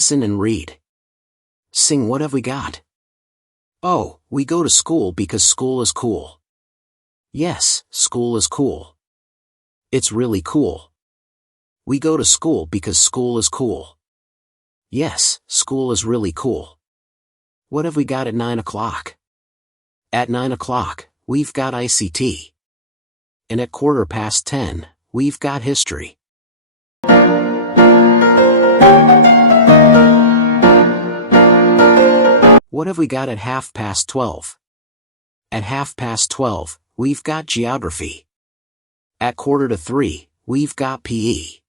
Listen and read. Sing. What have we got? Oh, we go to school because school is cool. Yes, school is cool. It's really cool. We go to school because school is cool. Yes, school is really cool. What have we got at 9 o'clock? At 9 o'clock, we've got ICT. And at 10:15, we've got history. What have we got at 12:30? At 12:30, we've got geography. At 2:45, we've got PE.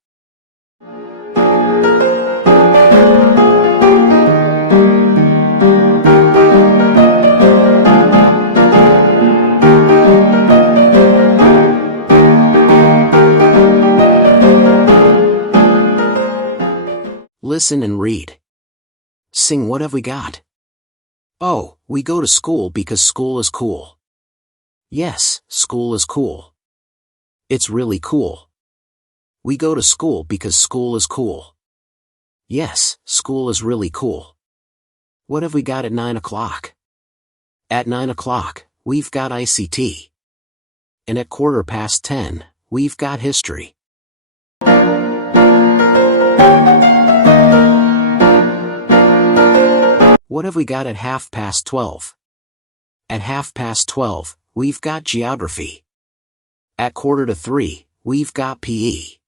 Listen and read. Sing. What have we got? Oh, we go to school because school is cool. Yes, school is cool. It's really cool. We go to school because school is cool. Yes, school is really cool. What have we got at 9 o'clock? At 9 o'clock, we've got ICT. And at 10:15, we've got history. What have we got at 12:30? At 12:30, we've got geography. At 2:45, we've got PE.